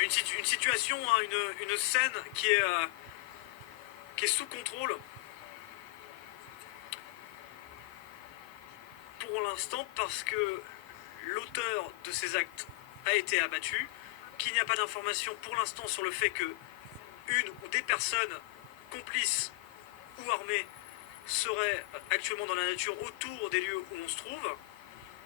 une situation, hein, une scène qui est sous contrôle pour l'instant parce que l'auteur de ces actes a été abattu, qu'il n'y a pas d'informations pour l'instant sur le fait que une ou des personnes complices ou armées seraient actuellement dans la nature autour des lieux où on se trouve.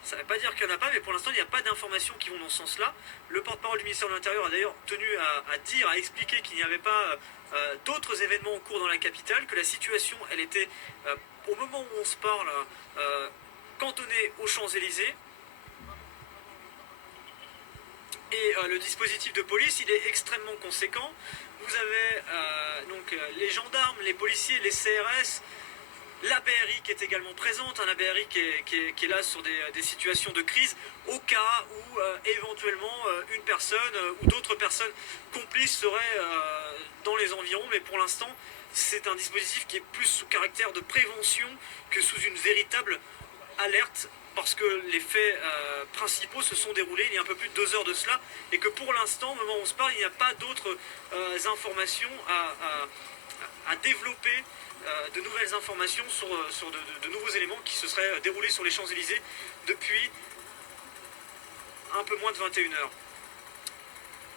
Ça ne veut pas dire qu'il n'y en a pas, mais pour l'instant, il n'y a pas d'informations qui vont dans ce sens-là. Le porte-parole du ministère de l'Intérieur a d'ailleurs tenu à expliquer qu'il n'y avait pas d'autres événements en cours dans la capitale, que la situation, elle était, au moment où on se parle, cantonnée aux Champs-Élysées. Et le dispositif de police, il est extrêmement conséquent. Vous avez donc les gendarmes, les policiers, les CRS, la BRI qui est également présente, hein, la BRI qui est là sur des situations de crise, au cas où éventuellement une personne ou d'autres personnes complices seraient dans les environs, mais pour l'instant c'est un dispositif qui est plus sous caractère de prévention que sous une véritable alerte, parce que les faits principaux se sont déroulés il y a un peu plus de 2 heures de cela, et que pour l'instant, au moment où on se parle, il n'y a pas d'autres informations à développer, de nouvelles informations sur de nouveaux éléments qui se seraient déroulés sur les Champs-Élysées depuis un peu moins de 21 heures.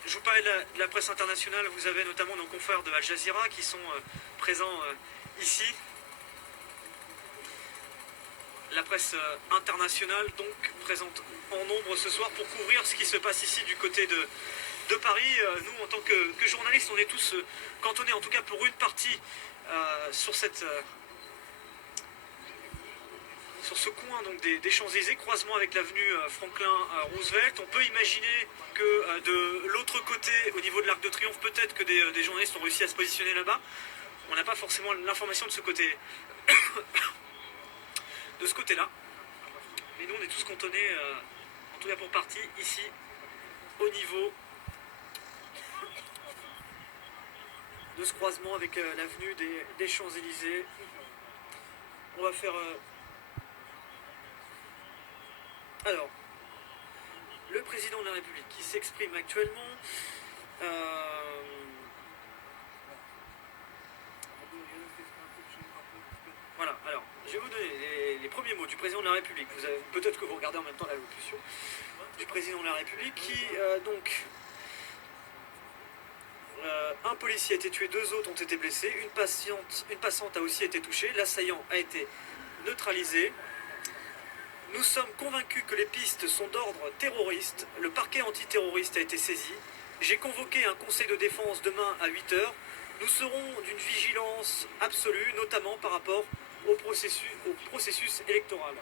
Je vous parlais de la presse internationale, vous avez notamment nos confrères de Al Jazeera qui sont présents ici. La presse internationale donc présente en nombre ce soir pour couvrir ce qui se passe ici du côté de Paris. Nous, en tant que journalistes, on est tous cantonnés, en tout cas pour une partie, sur sur ce coin donc des Champs-Élysées, croisement avec l'avenue Franklin Roosevelt. On peut imaginer que de l'autre côté, au niveau de l'Arc de Triomphe, peut-être que des journalistes ont réussi à se positionner là-bas. On n'a pas forcément l'information de ce côté, de ce côté-là. Mais nous, on est tous cantonnés, en tout cas pour partie, ici, au niveau de ce croisement avec l'avenue des Champs-Élysées. On va faire... Alors, le président de la République qui s'exprime actuellement. Voilà, alors, je vais vous donner les premiers mots du président de la République. Peut-être que vous regardez en même temps l'allocution du président de la République qui, un policier a été tué, 2 autres ont été blessés, une passante a aussi été touchée, l'assaillant a été neutralisé. Nous sommes convaincus que les pistes sont d'ordre terroriste. Le parquet antiterroriste a été saisi. J'ai convoqué un conseil de défense demain à 8 h. Nous serons d'une vigilance absolue, notamment par rapport au processus électoral.